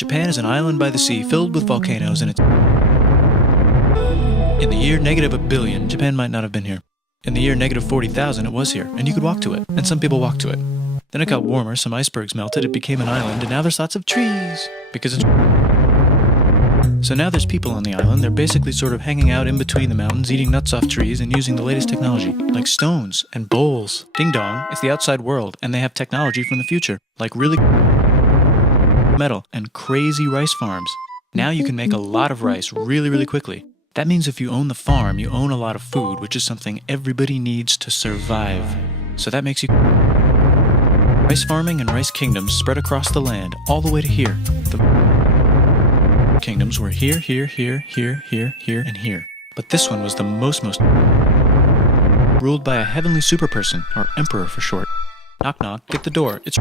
Japan is an island by the sea filled with volcanoes, and it's... In the year -1 billion, Japan might not have been here. In the year -40,000, it was here, and you could walk to it, and some people walked to it. Then it got warmer, some icebergs melted, it became an island, and now there's lots of trees, because it's... So now there's people on the island. They're basically sort of hanging out in between the mountains, eating nuts off trees, and using the latest technology, like stones and bowls. Ding dong, it's the outside world, and they have technology from the future, like really metal and crazy rice farms. Now you can make a lot of rice really quickly. That means if you own the farm, you own a lot of food, which is something everybody needs to survive. So that makes you... Rice farming and rice kingdoms spread across the land, all the way to here. The kingdoms were here, and here. But this one was the most ruled by a heavenly superperson, or emperor for short. Knock knock, get the door, it's...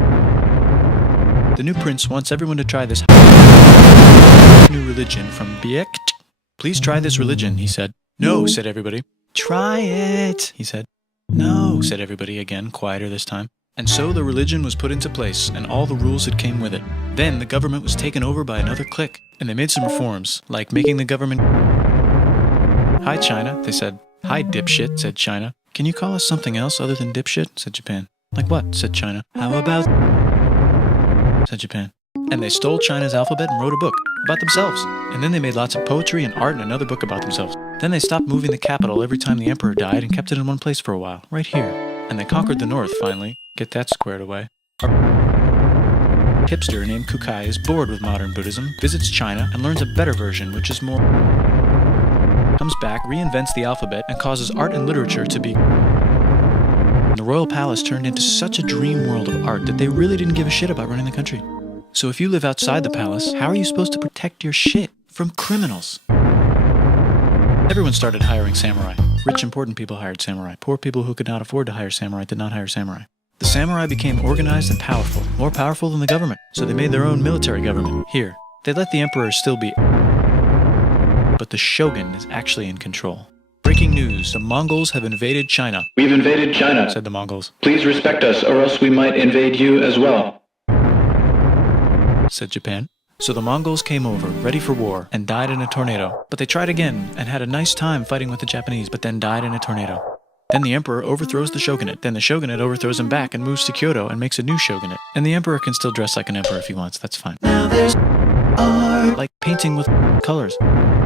The new prince wants everyone to try this new religion from Biek. Please try this religion, he said. No, said everybody. Try it, he said. No, said everybody again, quieter this time. And so the religion was put into place, and all the rules that came with it. Then the government was taken over by another clique, and they made some reforms, like making the government... Hi, China, they said. Hi, dipshit, said China. Can you call us something else other than dipshit, said Japan. Like what, said China. How about... said Japan. And they stole China's alphabet and wrote a book about themselves. And then they made lots of poetry and art and another book about themselves. Then they stopped moving the capital every time the emperor died and kept it in one place for a while, right here. And they conquered the north, finally. Get that squared away. Our hipster named Kukai is bored with modern Buddhism, visits China, and learns a better version, which is more... Comes back, reinvents the alphabet, and causes art and literature to be... The royal palace turned into such a dream world of art that they really didn't give a shit about running the country. So if you live outside the palace, how are you supposed to protect your shit from criminals? Everyone started hiring samurai. Rich, important people hired samurai. Poor people who could not afford to hire samurai did not hire samurai. The samurai became organized and powerful, more powerful than the government, so they made their own military government. Here, they let the emperor still be... But the shogun is actually in control. Breaking news, the Mongols have invaded China. We've invaded China, said the Mongols. Please respect us, or else we might invade you as well, said Japan. So the Mongols came over, ready for war, and died in a tornado. But they tried again, and had a nice time fighting with the Japanese, but then died in a tornado. Then the emperor overthrows the shogunate. Then the shogunate overthrows him back and moves to Kyoto and makes a new shogunate. And the emperor can still dress like an emperor if he wants, that's fine. Now there's art, like painting with colors,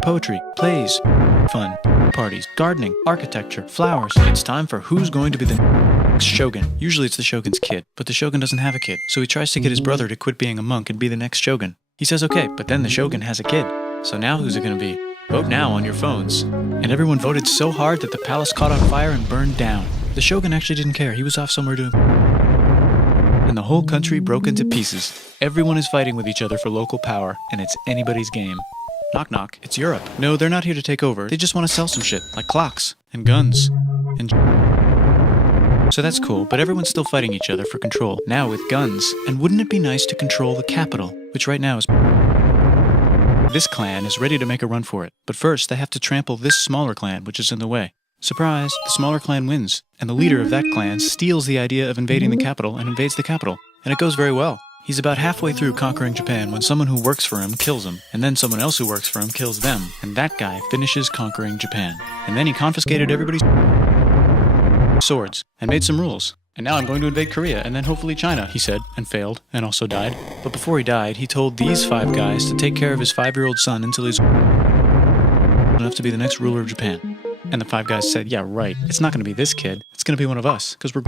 poetry, plays, fun, parties, gardening, architecture, flowers. It's time for who's going to be the next shogun. Usually it's the shogun's kid, but the shogun doesn't have a kid, so he tries to get his brother to quit being a monk and be the next shogun. He says okay, but then the shogun has a kid. So now who's it gonna be? Vote now on your phones. And everyone voted so hard that the palace caught on fire and burned down. The shogun actually didn't care, he was off somewhere doing... And the whole country broke into pieces. Everyone is fighting with each other for local power, and it's anybody's game. Knock knock, it's Europe. No, they're not here to take over, they just want to sell some shit, like clocks, and guns, and... So that's cool, but everyone's still fighting each other for control, now with guns. And wouldn't it be nice to control the capital, which right now is... This clan is ready to make a run for it, but first they have to trample this smaller clan, which is in the way. Surprise, the smaller clan wins, and the leader of that clan steals the idea of invading the capital and invades the capital, and it goes very well. He's about halfway through conquering Japan when someone who works for him kills him, and then someone else who works for him kills them, and that guy finishes conquering Japan. And then he confiscated everybody's swords, and made some rules. And now I'm going to invade Korea, and then hopefully China, he said, and failed, and also died. But before he died, he told these 5 guys to take care of his 5-year-old son until he's enough to be the next ruler of Japan. And the 5 guys said, yeah, right, it's not going to be this kid, it's going to be one of us, because we're...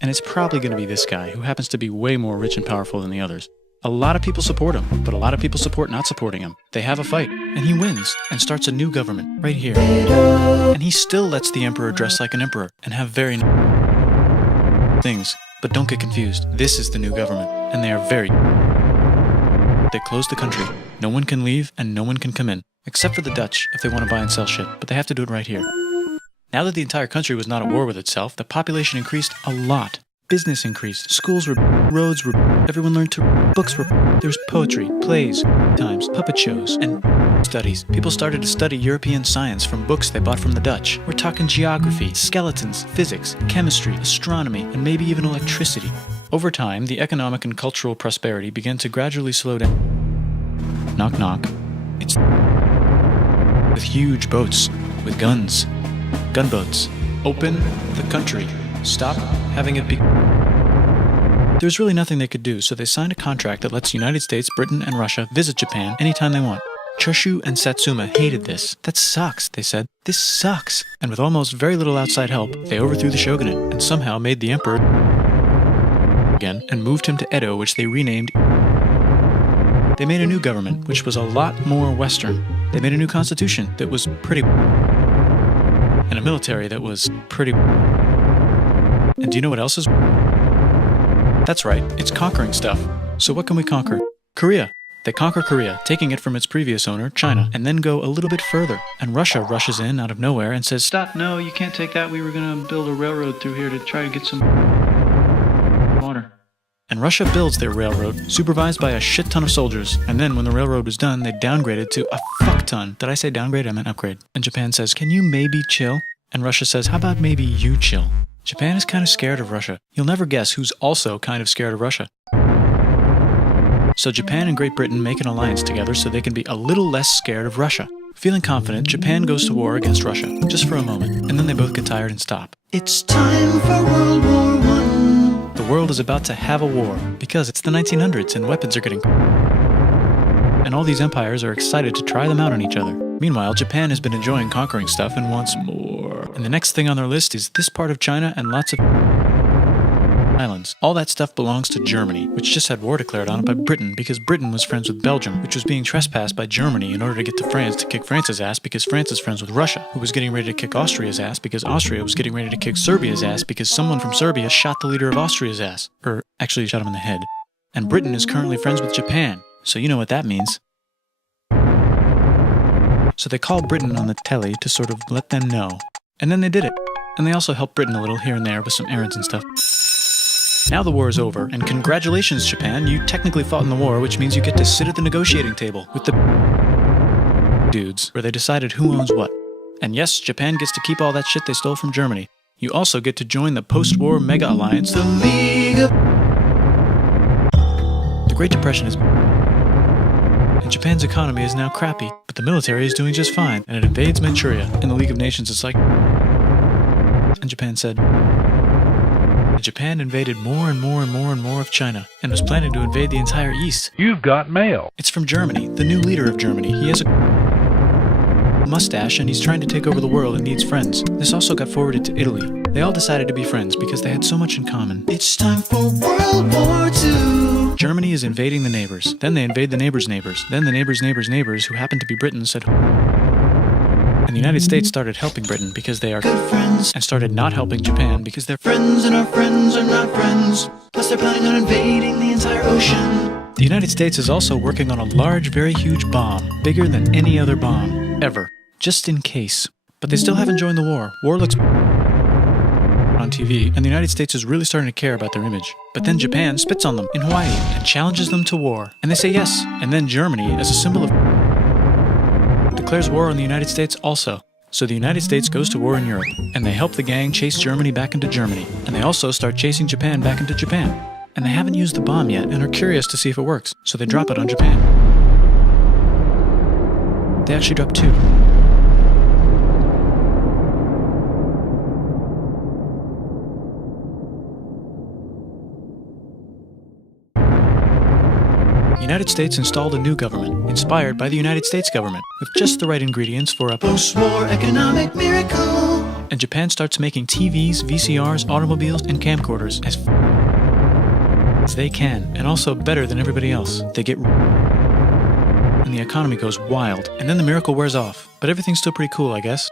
And it's probably going to be this guy, who happens to be way more rich and powerful than the others. A lot of people support him, but a lot of people support not supporting him. They have a fight, and he wins, and starts a new government, right here. And he still lets the emperor dress like an emperor, and have very things. But don't get confused, this is the new government, and they are very... They close the country. No one can leave, and no one can come in. Except for the Dutch, if they want to buy and sell shit, but they have to do it right here. Now that the entire country was not at war with itself, the population increased a lot. Business increased, schools were, roads were, everyone learned to, books were, there was poetry, plays, times, puppet shows, and studies. People started to study European science from books they bought from the Dutch. We're talking geography, skeletons, physics, chemistry, astronomy, and maybe even electricity. Over time, the economic and cultural prosperity began to gradually slow down. Knock knock. It's with huge boats, with guns. Gunboats. Open the country. Stop having it be... There's really nothing they could do, so they signed a contract that lets United States, Britain, and Russia visit Japan anytime they want. Choshu and Satsuma hated this. That sucks, they said. This sucks. And with almost very little outside help, they overthrew the shogunate and somehow made the emperor again and moved him to Edo, which they renamed. They made a new government, which was a lot more Western. They made a new constitution that was pretty... and a military that was pretty... And do you know what else is... That's right, it's conquering stuff. So what can we conquer? Korea. They conquer Korea, taking it from its previous owner, China, and then go a little bit further. And Russia rushes in out of nowhere and says, "Stop, no, you can't take that. We were going to build a railroad through here to try to get some water." And Russia builds their railroad, supervised by a shit ton of soldiers. And then when the railroad was done, they downgraded to a fuck ton. Did I say downgrade? I meant upgrade. And Japan says, "Can you maybe chill?" And Russia says, "How about maybe you chill?" Japan is kind of scared of Russia. You'll never guess who's also kind of scared of Russia. So Japan and Great Britain make an alliance together so they can be a little less scared of Russia. Feeling confident, Japan goes to war against Russia, just for a moment, and then they both get tired and stop. It's time for World War I. The world is about to have a war, because it's the 1900s and weapons are getting... And all these empires are excited to try them out on each other. Meanwhile, Japan has been enjoying conquering stuff and wants more. And the next thing on their list is this part of China and lots of... islands. All that stuff belongs to Germany, which just had war declared on it by Britain because Britain was friends with Belgium, which was being trespassed by Germany in order to get to France to kick France's ass because France is friends with Russia, who was getting ready to kick Austria's ass because Austria was getting ready to kick Serbia's ass because someone from Serbia shot the leader of Austria's ass. Actually shot him in the head. And Britain is currently friends with Japan, so you know what that means. So they called Britain on the telly to sort of let them know. And then they did it. And they also helped Britain a little here and there with some errands and stuff. Now the war is over, and congratulations, Japan, you technically fought in the war, which means you get to sit at the negotiating table with the dudes, where they decided who owns what. And yes, Japan gets to keep all that shit they stole from Germany. You also get to join the post-war mega alliance, the League of... The Great Depression is... And Japan's economy is now crappy, but the military is doing just fine, and it invades Manchuria. In the League of Nations, it's like... And Japan said... Japan invaded more and more and more and more of China, and was planning to invade the entire East. You've got mail. It's from Germany, the new leader of Germany. He has a mustache, and he's trying to take over the world and needs friends. This also got forwarded to Italy. They all decided to be friends because they had so much in common. It's time for World War II! Germany is invading the neighbors. Then they invade the neighbors' neighbors. Then the neighbors' neighbors' neighbors, who happen to be Britain, said... And the United States started helping Britain because they are good friends, and started not helping Japan because they're friends and our friends are not friends. Plus they're planning on invading the entire ocean. The United States is also working on a large, very huge bomb, bigger than any other bomb, ever, just in case. But they still haven't joined the war. War looks on TV, and the United States is really starting to care about their image. But then Japan spits on them in Hawaii and challenges them to war. And they say yes. And then Germany, as a symbol of... declares war on the United States also. So the United States goes to war in Europe, and they help the gang chase Germany back into Germany. And they also start chasing Japan back into Japan. And they haven't used the bomb yet, and are curious to see if it works. So they drop it on Japan. They actually drop 2. The United States installed a new government, inspired by the United States government, with just the right ingredients for a post-war economic miracle. And Japan starts making TVs, VCRs, automobiles, and camcorders as they can, and also better than everybody else. They get... and the economy goes wild, and then the miracle wears off. But everything's still pretty cool, I guess.